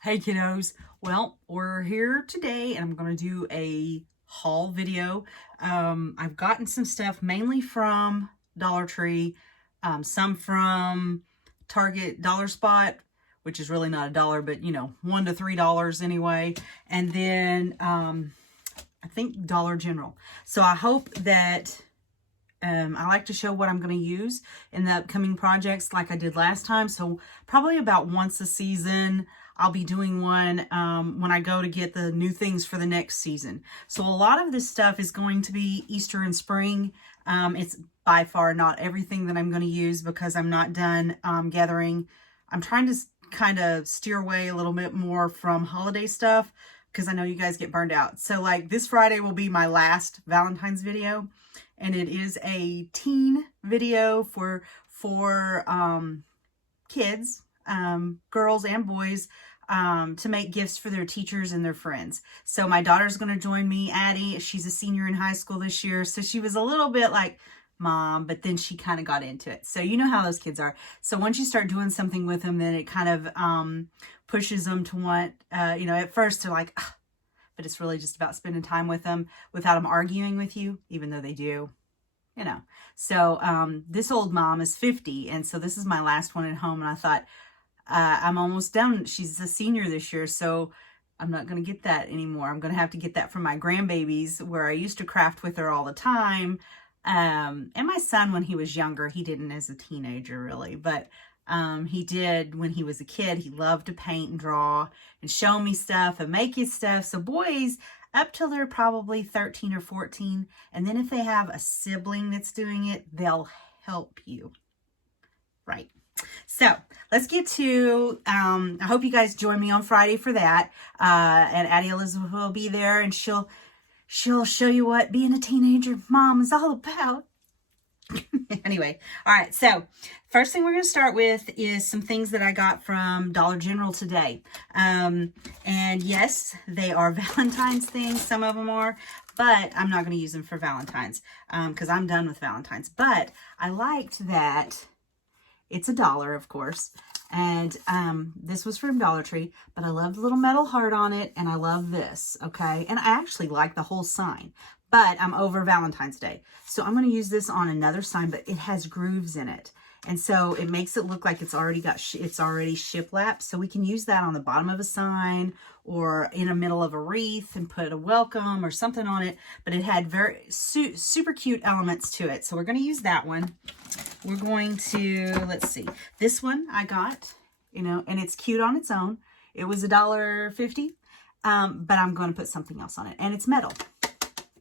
Hey kiddos, well, we're here today and I'm going to do a haul video. I've gotten some stuff mainly from Dollar Tree, some from Target Dollar Spot, which is really not a dollar, but you know, $1 to $3 anyway. And then I think Dollar General. So I hope that I like to show what I'm going to use in the upcoming projects like I did last time. So probably about once a season, I'll be doing one when I go to get the new things for the next season. So a lot of this stuff is going to be Easter and spring. It's by far not everything that I'm going to use because I'm not done gathering. I'm trying to kind of steer away a little bit more from holiday stuff because I know you guys get burned out. So like this Friday will be my last Valentine's video. And it is a teen video for kids, girls and boys, to make gifts for their teachers and their friends. So my daughter's going to join me, Addie. She's a senior in high school this year. So she was a little bit like, Mom, but then she kind of got into it. So you know how those kids are. So once you start doing something with them, then it kind of pushes them to want, at first they're like, ugh, but it's really just about spending time with them without them arguing with you, even though they do, you know. So this old mom is 50, and so this is my last one at home, and I thought, I'm almost done. She's a senior this year, so I'm not going to get that anymore. I'm going to have to get that from my grandbabies, where I used to craft with her all the time. And my son, when he was younger, he didn't as a teenager, really, but he did when he was a kid. He loved to paint and draw and show me stuff and make his stuff. So boys, up till they're probably 13 or 14. And then if they have a sibling that's doing it, they'll help you. Right. So let's get to, I hope you guys join me on Friday for that. And Addie Elizabeth will be there, and she'll show you what being a teenager mom is all about. Anyway, all right, so first thing we're going to start with is some things that I got from Dollar General today. And yes, they are Valentine's things. Some of them are, but I'm not going to use them for Valentine's because I'm done with Valentine's. But I liked that it's $1, of course. And this was from Dollar Tree, but I love the little metal heart on it, and I love this, okay? And I actually like the whole sign, but I'm over Valentine's Day. So I'm going to use this on another sign, but it has grooves in it. And so it makes it look like it's already it's already shiplap. So we can use that on the bottom of a sign or in the middle of a wreath and put a welcome or something on it. But it had very super cute elements to it. So we're going to use that one. We're going to, let's see, this one I got, and it's cute on its own. It was $1.50, but I'm going to put something else on it. And it's metal,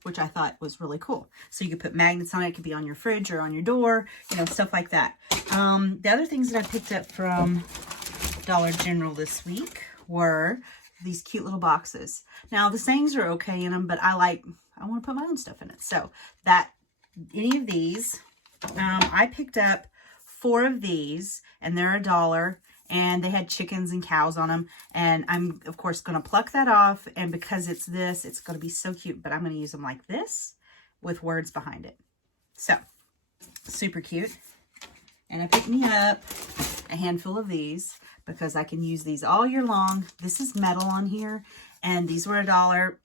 which I thought was really cool. So you could put magnets on it. It could be on your fridge or on your door, stuff like that. The other things that I picked up from Dollar General this week were these cute little boxes. Now, the sayings are okay in them, but I want to put my own stuff in it. So any of these, I picked up 4 of these, and they're $1, and they had chickens and cows on them. And I'm, of course, going to pluck that off. And because it's this, it's going to be so cute, but I'm going to use them like this with words behind it. So, super cute. And I picked me up a handful of these because I can use these all year long. This is metal on here, and these were $1.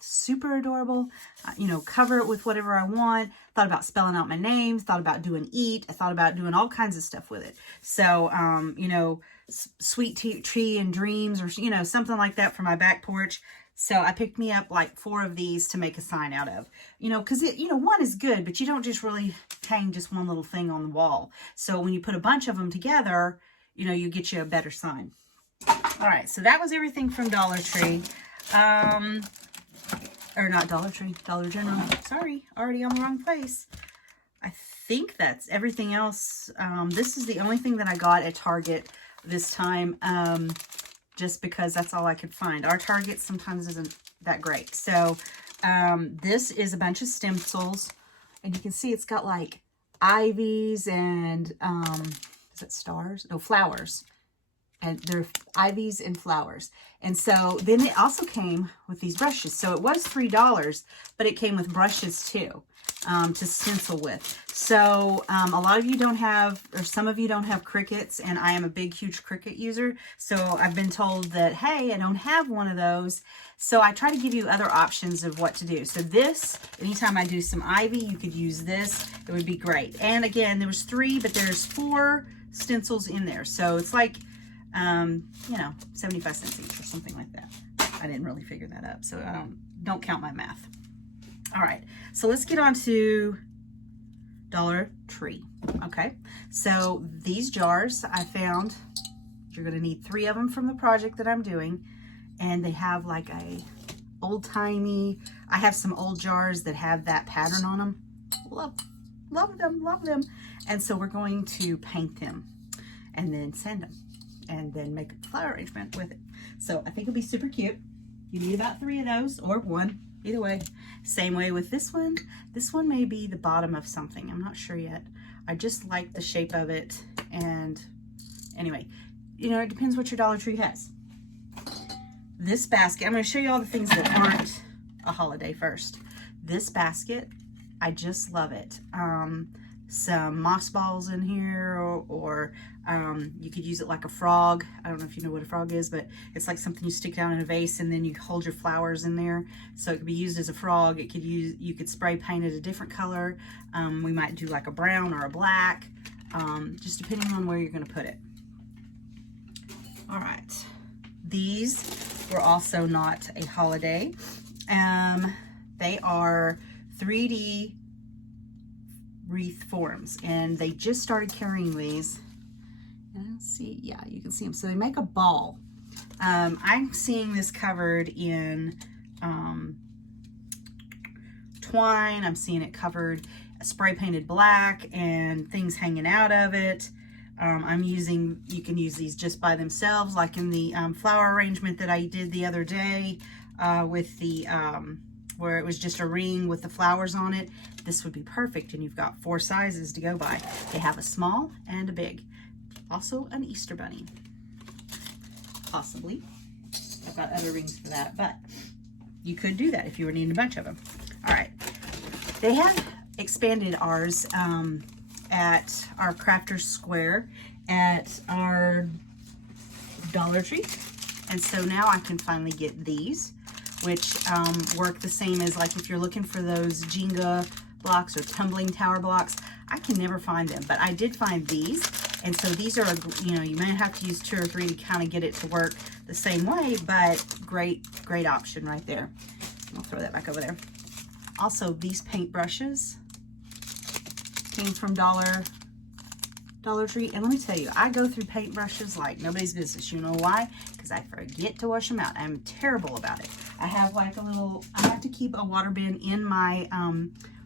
Super adorable. Cover it with whatever I want. Thought about spelling out my name. Thought about doing eat. I thought about doing all kinds of stuff with it. So, sweet tea and dreams, or, something like that for my back porch. So I picked me up like 4 of these to make a sign out of, because one is good, but you don't just really hang just one little thing on the wall. So when you put a bunch of them together, you get you a better sign. All right, so that was everything from Dollar Tree. Or not Dollar Tree, Dollar General. Sorry, already on the wrong place. I think that's everything else. This is the only thing that I got at Target this time, just because that's all I could find. Our Target sometimes isn't that great. So this is a bunch of stencils, and you can see it's got like ivies and, is it stars? No, flowers. and they're ivies and flowers. And so then it also came with these brushes. So it was $3, but it came with brushes too, to stencil with. So a lot of you don't have, or some of you don't have Cricuts, and I am a big, huge Cricut user. So I've been told that, hey, I don't have one of those. So I try to give you other options of what to do. So this, anytime I do some ivy, you could use this. It would be great. And again, there was 3, but there's 4 stencils in there. So it's like, you know, 75 cents each or something like that. I didn't really figure that up, so I don't count my math. All right, so let's get on to Dollar Tree. Okay, so these jars I found, you're gonna need 3 of them from the project that I'm doing, and they have like a old-timey, I have some old jars that have that pattern on them. Love them. And so we're going to paint them and then send them, and then make a flower arrangement with it. So I think it'll be super cute. You need about 3 of those, or 1, either way. Same way with this one. This one may be the bottom of something. I'm not sure yet. I just like the shape of it. And anyway, you know, it depends what your Dollar Tree has. This basket, I'm going to show you all the things that aren't a holiday first. This basket, I just love it. Some moss balls in here, or you could use it like a frog. I don't know if you know what a frog is, but it's like something you stick down in a vase and then you hold your flowers in there. So it could be used as a frog. It could you could spray paint it a different color. We might do like a brown or a black, just depending on where you're going to put it. All right, these were also not a holiday. They are 3D wreath forms, and they just started carrying these. And see, yeah, you can see them. So they make a ball. I'm seeing this covered in twine. I'm seeing it covered spray painted black and things hanging out of it. You can use these just by themselves, like in the flower arrangement that I did the other day with the where it was just a ring with the flowers on it. This would be perfect, and you've got 4 sizes to go by. They have a small and a big. Also an Easter bunny, possibly. I've got other rings for that, but you could do that if you were needing a bunch of them. All right, they have expanded ours at our Crafters Square at our Dollar Tree, and so now I can finally get these, which work the same as, like, if you're looking for those Jenga blocks or tumbling tower blocks. I can never find them, but I did find these. And so these are, you know, you may have to use 2 or 3 to kind of get it to work the same way, but great option right there. I'll throw that back over there. Also, these paint brushes came from Dollar Tree. And let me tell you, I go through paint brushes like nobody's business. You know why? Because I forget to wash them out. I'm terrible about it. I have like I have to keep a water bin in my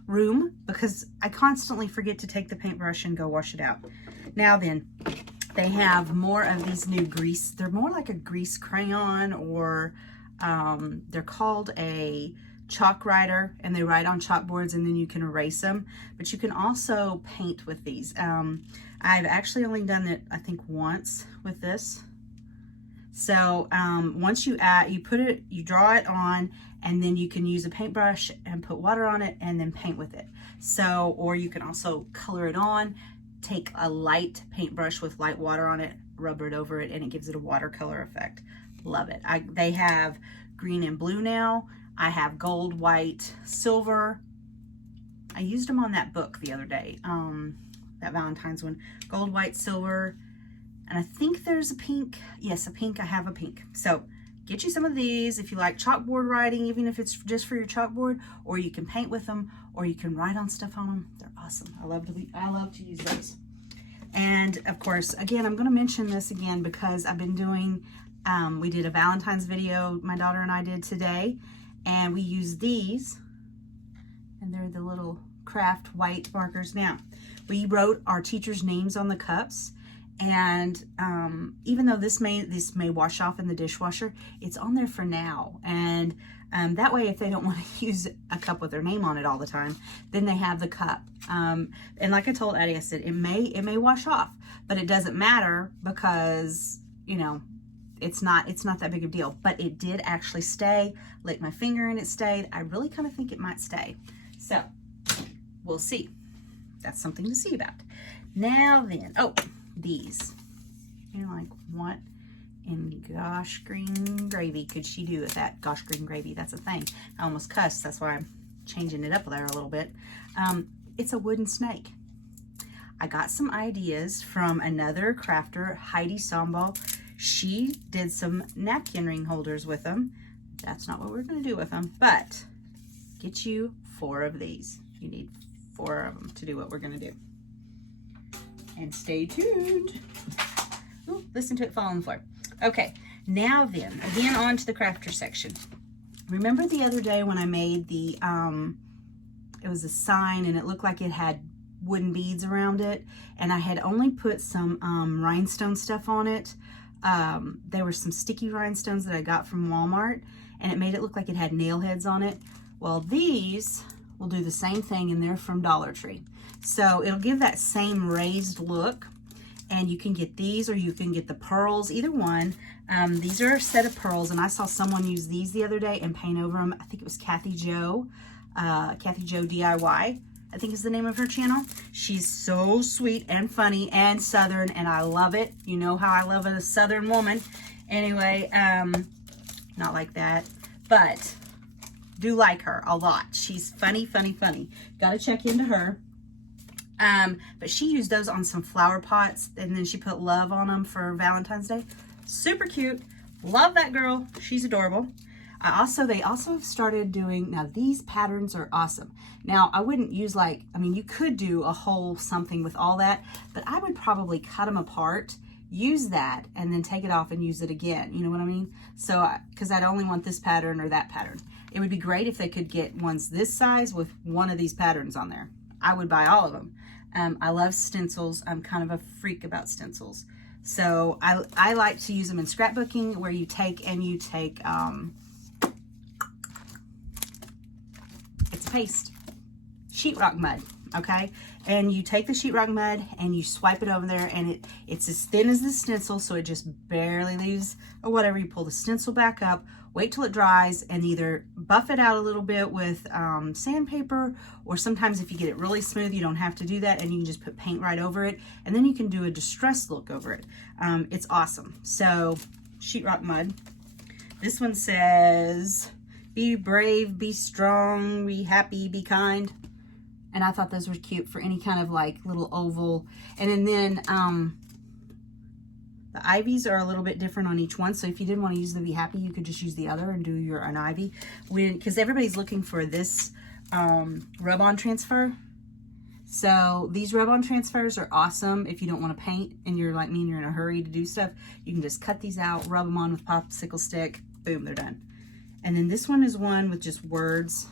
room because I constantly forget to take the paintbrush and go wash it out. Now then, they have more of these new grease. They're more like a grease crayon, or they're called a chalk writer, and they write on chalkboards and then you can erase them. But you can also paint with these. I've actually only done it, I think, once with this. So once you draw it on, and then you can use a paintbrush and put water on it and then paint with it. So, or you can also color it on, take a light paintbrush with light water on it, rub it over it, and it gives it a watercolor effect. Love it. They have green and blue now. I have gold, white, silver. I used them on that book the other day, that Valentine's one. Gold, white, silver, and I think there's a pink. Yes, a pink. I have a pink. So get you some of these if you like chalkboard writing, even if it's just for your chalkboard, or you can paint with them, or you can write on stuff on them. They're awesome. I love to use those. And of course, again, I'm going to mention this again because I've been doing, we did a Valentine's video, my daughter and I did today, and we used these, and they're the little craft white markers. Now, we wrote our teachers' names on the cups, and even though this may wash off in the dishwasher, it's on there for now. And that way, if they don't want to use a cup with their name on it all the time, then they have the cup. And like I told Addie, I said, it may wash off, but it doesn't matter because you know, it's not that big of a deal, but it did actually stay. Licked my finger and it stayed. I really kind of think it might stay. So we'll see. That's something to see about. Now then, oh, these. You're like, what in gosh green gravy could she do with that? Gosh green gravy, that's a thing. I almost cussed, that's why I'm changing it up there a little bit. It's a wooden snake. I got some ideas from another crafter, Heidi Sombal. She did some napkin ring holders with them. That's not what we're going to do with them, but get you 4 of these. You need 4 of them to do what we're going to do. And stay tuned. Ooh, listen to it fall on the floor. Okay, now then, again on to the crafter section. Remember the other day when I made the, it was a sign and it looked like it had wooden beads around it, and I had only put some rhinestone stuff on it. There were some sticky rhinestones that I got from Walmart, and it made it look like it had nail heads on it. Well, these will do the same thing, and they're from Dollar Tree. So it'll give that same raised look, and you can get these or you can get the pearls, either one. These are a set of pearls, and I saw someone use these the other day and paint over them. I think it was Kathy Jo DIY, I think is the name of her channel. She's so sweet and funny and Southern, and I love it. You know how I love a Southern woman. Anyway, not like that, but do like her a lot. She's funny, funny, funny. Got to check into her. But she used those on some flower pots, and then she put love on them for Valentine's Day. Super cute. Love that girl. She's adorable. They also have started doing, now these patterns are awesome. Now I wouldn't use you could do a whole something with all that, but I would probably cut them apart, use that, and then take it off and use it again. You know what I mean? So, because I'd only want this pattern or that pattern. It would be great if they could get ones this size with one of these patterns on there. I would buy all of them. I love stencils. I'm kind of a freak about stencils. So I like to use them in scrapbooking, where you take it's paste, sheetrock mud, okay? And you take the sheetrock mud and you swipe it over there, and it's as thin as the stencil, so it just barely leaves or whatever. You pull the stencil back up, wait till it dries, and either buff it out a little bit with sandpaper, or sometimes if you get it really smooth, you don't have to do that, and you can just put paint right over it, and then you can do a distressed look over it. It's awesome. So, sheetrock mud. This one says, be brave, be strong, be happy, be kind. And I thought those were cute for any kind of like little oval. And then the ivies are a little bit different on each one. So if you didn't want to use the Be Happy, you could just use the other and do an ivy. Because everybody's looking for this rub-on transfer. So these rub-on transfers are awesome if you don't want to paint and you're like me and you're in a hurry to do stuff. You can just cut these out, rub them on with popsicle stick, boom, they're done. And then this one is one with just words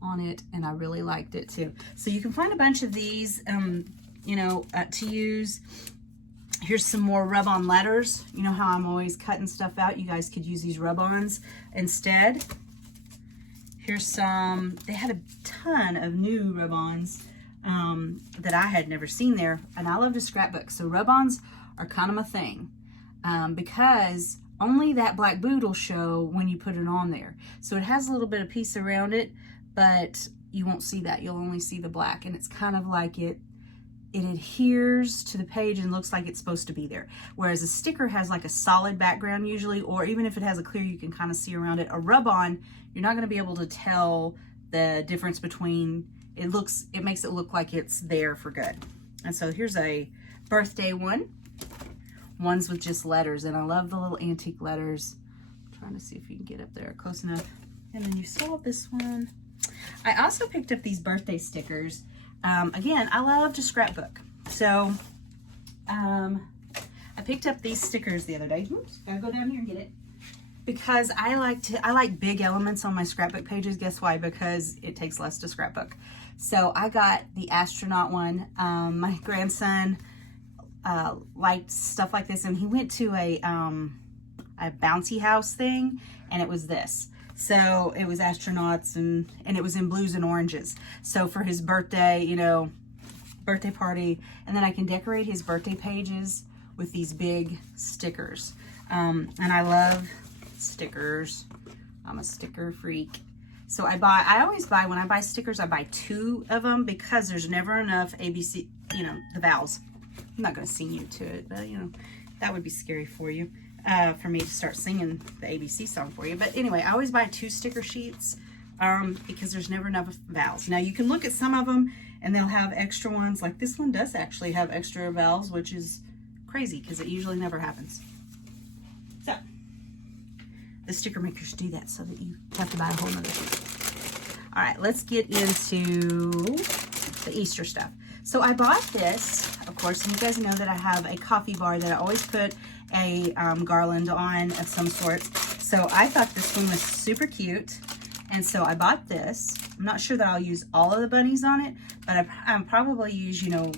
on it, and I really liked it too. So you can find a bunch of these, to use. Here's some more rub-on letters. You know how I'm always cutting stuff out? You guys could use these rub-ons instead. Here's some, they had a ton of new rub-ons that I had never seen there, and I love to scrapbook. So rub-ons are kind of my thing because only that black boot will show when you put it on there. So it has a little bit of piece around it, but you won't see that. You'll only see the black, and it's kind of like it adheres to the page and looks like it's supposed to be there. Whereas a sticker has like a solid background usually, or even if it has a clear, you can kind of see around it. A rub-on, you're not going to be able to tell the difference between, it makes it look like it's there for good. And so here's a birthday one. Ones with just letters, and I love the little antique letters. I'm trying to see if you can get up there close enough. And then you saw this one. I also picked up these birthday stickers. Again, I love to scrapbook. So I picked up these stickers the other day. Oops, gotta go down here and get it. Because I like big elements on my scrapbook pages. Guess why? Because it takes less to scrapbook. So I got the astronaut one. My grandson liked stuff like this, and he went to a bouncy house thing, and it was this. So it was astronauts, and it was in blues and oranges. So for his birthday, birthday party, and then I can decorate his birthday pages with these big stickers. And I love stickers. I'm a sticker freak. So I always buy, when I buy stickers, I buy 2 of them because there's never enough ABC, you know, the vowels. I'm not going to sing you to it, but you know, that would be scary for you, for me to start singing the ABC song for you. But anyway, I always buy 2 sticker sheets because there's never enough vowels. Now you can look at some of them and they'll have extra ones. Like this one does actually have extra vowels, which is crazy because it usually never happens. So the sticker makers do that so that you have to buy a whole nother sheet. All right, let's get into the Easter stuff. So I bought this, of course, and you guys know that I have a coffee bar that I always put a garland on of some sort. So I thought this one was super cute, and so I bought this. I'm not sure that I'll use all of the bunnies on it, but I'll probably use, you know,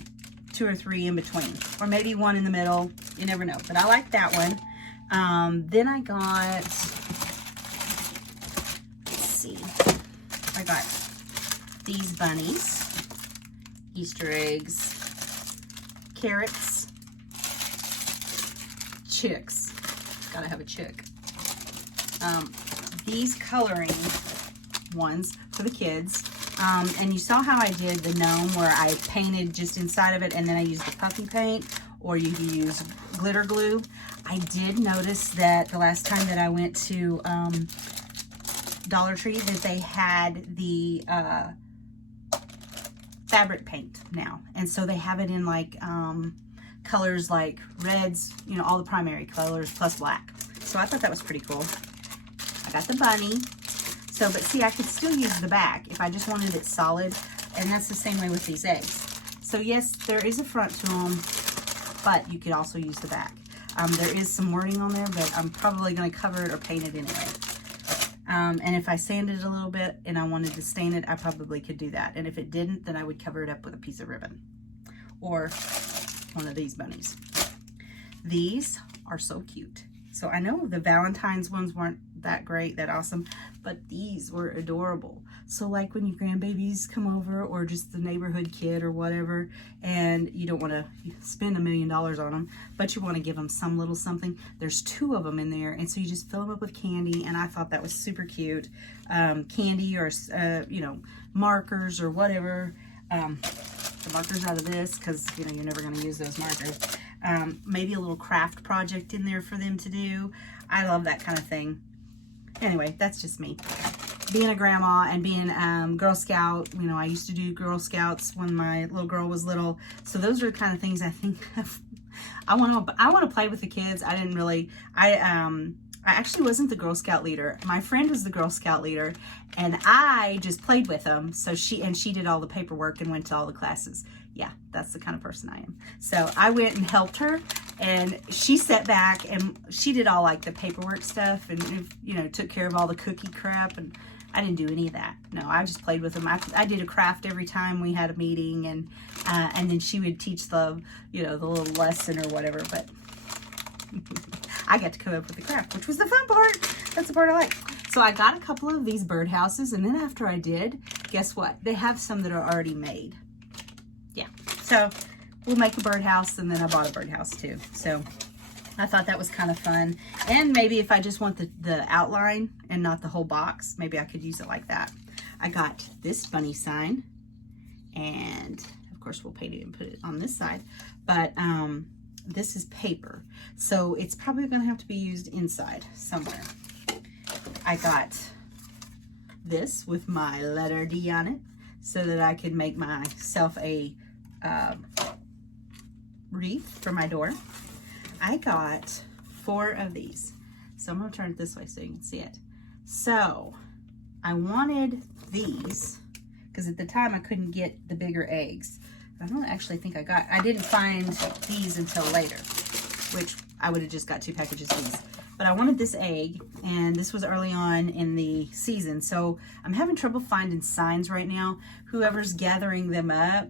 2 or 3 in between, or maybe 1 in the middle. You never know, but I like that one. Then I got, let's see, I got these bunnies, Easter eggs, carrots, chicks, gotta have a chick, these coloring ones for the kids, and you saw how I did the gnome where I painted just inside of it and then I used the puffy paint, or you can use glitter glue. I did notice that the last time that I went to Dollar Tree that they had the fabric paint now, and so they have it in like colors like reds, you know, all the primary colors plus black. So I thought that was pretty cool. I got the bunny. So, but see, I could still use the back if I just wanted it solid, and that's the same way with these eggs. So yes, there is a front to them, but you could also use the back. There is some wording on there, but I'm probably going to cover it or paint it anyway. And if I sanded it a little bit and I wanted to stain it, I probably could do that. And if it didn't, then I would cover it up with a piece of ribbon or one of these bunnies. These are so cute. So I know the Valentine's ones weren't that great, that awesome, but these were adorable. So like when your grandbabies come over, or just the neighborhood kid or whatever, and you don't want to spend $1 million on them, but you want to give them some little something, there's 2 of them in there, and so you just fill them up with candy, and I thought that was super cute. Candy or you know, markers or whatever. The markers out of this, because you know you're never going to use those markers. Maybe a little craft project in there for them to do. I love that kind of thing. Anyway, that's just me. Being a grandma and being Girl Scout, you know, I used to do Girl Scouts when my little girl was little. So those are the kind of things I think I want to play with the kids. I didn't really, I actually wasn't the Girl Scout leader. My friend was the Girl Scout leader, and I just played with them. So she did all the paperwork and went to all the classes. Yeah, that's the kind of person I am. So I went and helped her, and she sat back and she did all like the paperwork stuff, and you know, took care of all the cookie crap, and I didn't do any of that. No, I just played with them. I did a craft every time we had a meeting, and then she would teach the, you know, the little lesson or whatever, but I got to come up with the craft, which was the fun part. That's the part I like. So I got a couple of these birdhouses, and then after I did, guess what? They have some that are already made. Yeah, so we'll make a birdhouse, and then I bought a birdhouse too. So I thought that was kind of fun. And maybe if I just want the outline and not the whole box, maybe I could use it like that. I got this bunny sign, and of course we'll paint it and put it on this side, but this is paper, so it's probably going to have to be used inside somewhere. I got this with my letter D on it so that I could make myself a wreath for my door. I got 4 of these, so I'm going to turn it this way so you can see it. So I wanted these because at the time I couldn't get the bigger eggs. I don't actually think I didn't find these until later, which I would have just got 2 packages of these. But I wanted this egg, and this was early on in the season, so I'm having trouble finding signs right now. Whoever's gathering them up,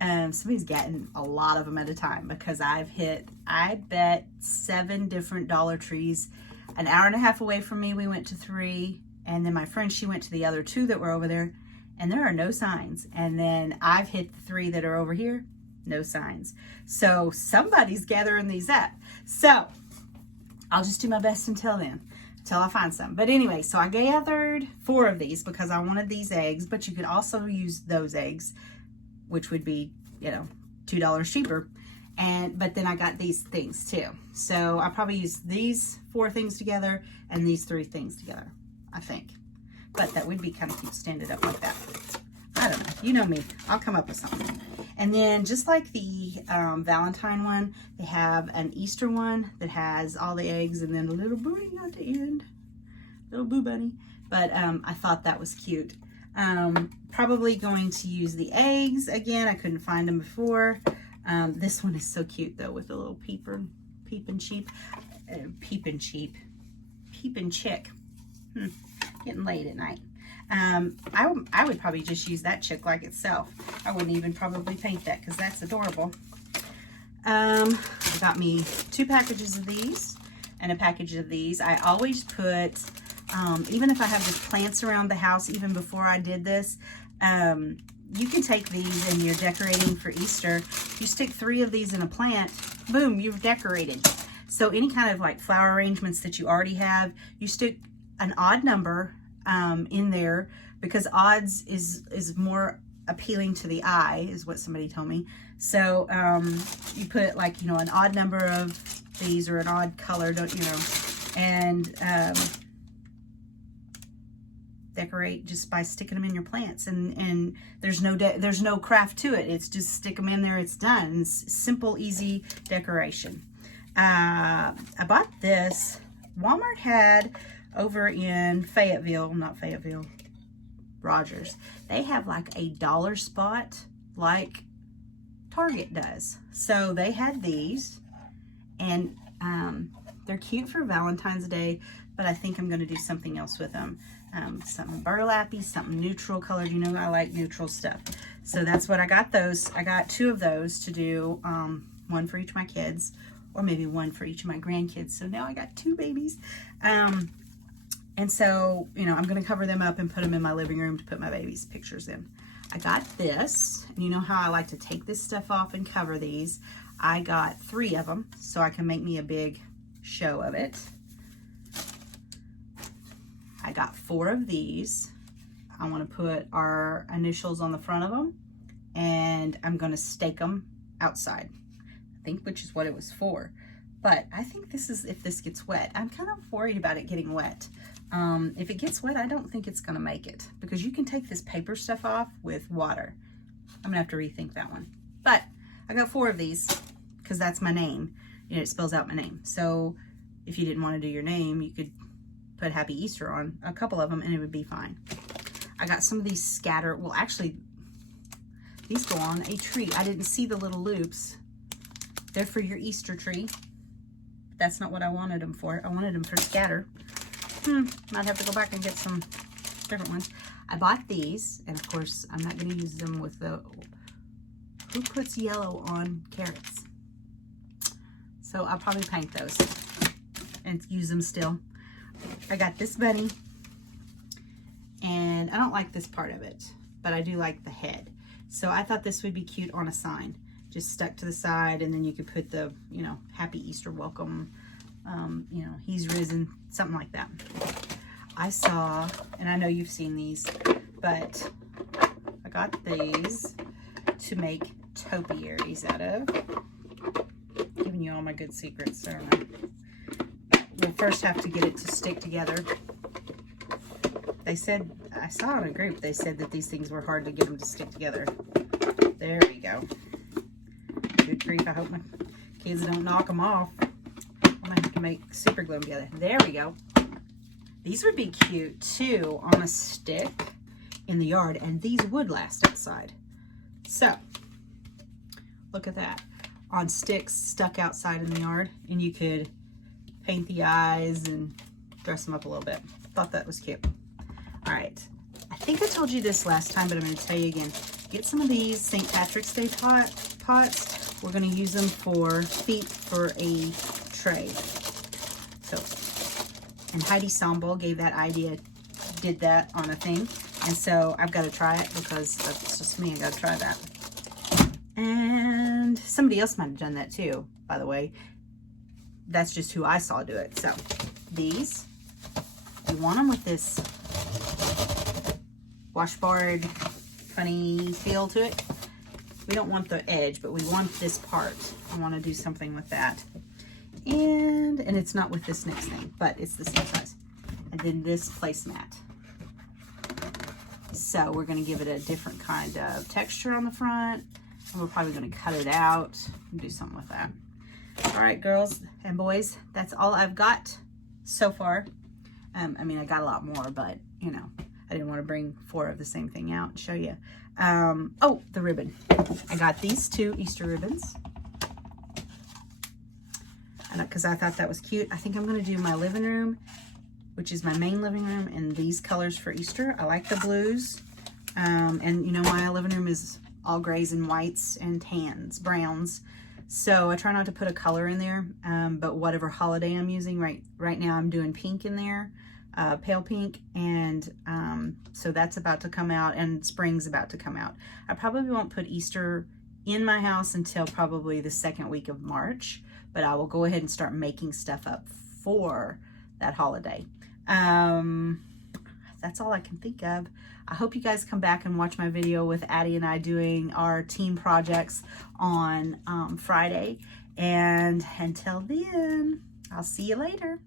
somebody's getting a lot of them at a time, because I've hit, I bet, 7 different Dollar Trees. An hour and a half away from me, we went to 3, and then my friend, she went to the other 2 that were over there, and there are no signs. And then I've hit the 3 that are over here, No signs. So somebody's gathering these up. So I'll just do my best until then, until I find some. But anyway, so I gathered 4 of these because I wanted these eggs, but you could also use those eggs, which would be, you know, $2 cheaper. But then I got these things too. So I probably used these 4 things together and these 3 things together, I think. But that would be kind of cute, stand it up like that. I don't know, you know me, I'll come up with something. And then just like the Valentine one, they have an Easter one that has all the eggs and then a little bunny at the end, little boo bunny. But I thought that was cute. Probably going to use the eggs again. I couldn't find them before. This one is so cute though, with a little peeping chick. Getting late at night. I would probably just use that chick like itself. I wouldn't even probably paint that because that's adorable. I got me 2 packages of these and a package of these. I always put, even if I have just plants around the house, even before I did this, you can take these and you're decorating for Easter. You stick 3 of these in a plant, boom, you've decorated. So any kind of like flower arrangements that you already have, you stick an odd number in there because odds is more appealing to the eye, is what somebody told me. So you put like, you know, an odd number of these or an odd color, don't you know, and decorate just by sticking them in your plants. And there's no craft to it. It's just stick them in there, it's done. It's simple, easy decoration. I bought this. Walmart had over in Fayetteville, not Fayetteville, Rogers, they have like a dollar spot like Target does. So they had these, and they're cute for Valentine's Day, but I think I'm going to do something else with them. Something burlappy, something neutral colored. You know, I like neutral stuff. So that's what I got those. I got 2 of those to do, 1 for each of my kids, or maybe 1 for each of my grandkids. So now I got 2 babies. And so, you know, I'm going to cover them up and put them in my living room to put my baby's pictures in. I got this, and you know how I like to take this stuff off and cover these. I got 3 of them so I can make me a big show of it. I got 4 of these. I want to put our initials on the front of them, and I'm going to stake them outside, I think, which is what it was for. But I think this is if this gets wet. I'm kind of worried about it getting wet. If it gets wet, I don't think it's going to make it, because you can take this paper stuff off with water. I'm going to have to rethink that one. But I got 4 of these because that's my name. You know, it spells out my name. So if you didn't want to do your name, you could put Happy Easter on a couple of them and it would be fine. I got some of these scatter. Well, actually, these go on a tree. I didn't see the little loops. They're for your Easter tree. That's not what I wanted them for. I wanted them for scatter. Might have to go back and get some different ones. I bought these, and of course, I'm not going to use them with the... Who puts yellow on carrots? So I'll probably paint those and use them still. I got this bunny, and I don't like this part of it, but I do like the head. So I thought this would be cute on a sign, just stuck to the side, and then you could put the, you know, Happy Easter Welcome, you know, He's Risen, something like that. I saw, and I know you've seen these, but I got these to make topiaries out of. Giving you all my good secrets, aren't I? We'll first have to get it to stick together. They said, I saw in a group, they said that these things were hard to get them to stick together. There we go. Good grief, I hope my kids don't knock them off. I'm gonna have to make super glue them together. There we go. These would be cute too on a stick in the yard, and these would last outside. So, look at that. On sticks stuck outside in the yard, and you could paint the eyes and dress them up a little bit. Thought that was cute. All right, I think I told you this last time, but I'm going to tell you again. Get some of these St. Patrick's Day pots. We're going to use them for feet for a tray. So, and Heidi Sambol gave that idea, did that on a thing, and so I've got to try it because that's just me. I got to try that. And Somebody else might have done that too, by the way. That's just who I saw do it. So these, you want them with this washboard funny feel to it. We don't want the edge, but we want this part. I want to do something with that. And it's not with this next thing, but it's the same size. And then this placemat. So we're going to give it a different kind of texture on the front. And we're probably going to cut it out and do something with that. All right, girls and boys, that's all I've got so far. I mean, I got a lot more, but you know, I didn't want to bring 4 of the same thing out and show you. Oh, the ribbon. I got these 2 Easter ribbons. Because I thought that was cute. I think I'm going to do my living room, which is my main living room, in these colors for Easter. I like the blues. And you know, my living room is all grays and whites and tans, browns. So I try not to put a color in there, but whatever holiday I'm using, right now I'm doing pink in there, pale pink, and so that's about to come out, and spring's about to come out. I probably won't put Easter in my house until probably the second week of March, but I will go ahead and start making stuff up for that holiday. That's all I can think of. I hope you guys come back and watch my video with Addie and I doing our team projects on Friday. And until then, I'll see you later.